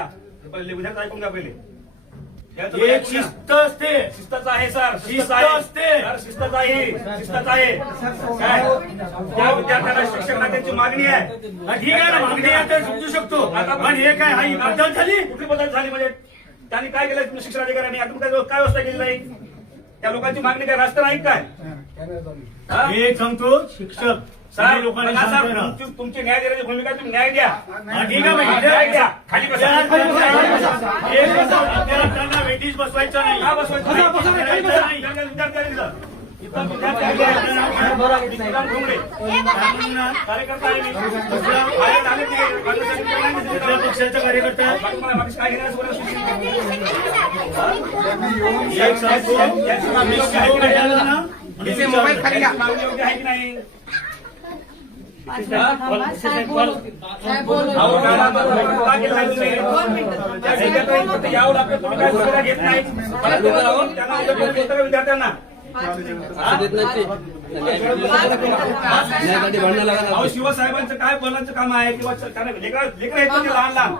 ऐका पहिले विद्यार्थी ऐकून घ्या पहिले एक शिस्त असते, शिस्तच आहे सर, शिस्त असते. सर शिस्तच आहे, शिस्तच आहे. काय त्या विद्यार्थ्यांना शिक्षकांना त्यांची मागणी आहे. ठीक आहे ना, मागणी आहे तर समजू शकतो. पण हे काय ही बदल झाली? कुठली बदल झाली म्हणजे त्यांनी काय केलं तुम्ही शिक्षण अधिकाऱ्यांनी अजून काय व्यवस्था केली नाही? त्या लोकांची मागणी काय रास्त नाही काय? हा? हे सांगतो शिक्षक सर लोकांना बघा सांगतो सर, ना. तुमची न्याय देण्याची भूमिका तुम्ही न्याय द्या. ठीक आहे म्हणजे न्याय द्या. खाली बसा. त्यांना वेटीस बसवायचं नाही. का बसवायचं नाही? करायचं नाही. त्यांना विद्यार्थी दिलं. इथं विद्यार्थी आहे. विक्रांत घुमरे. कार्यकर्ता आहे मी. बाहेर आले ते कुठल्या पक्षाचा कार्यकर्ता आहे? बाकी मला मागचं काय घेण्यास बोलत नाही. एक सांगतो, आम्ही काय करायला ना? मोबाईल खाली घ्या. मागणी योग्य आहे की नाही? विद्यार्थ्यांना शिवसाहेबांचं काय बोलायचं काम आहे किंवा लेकर आहेत लहान लहान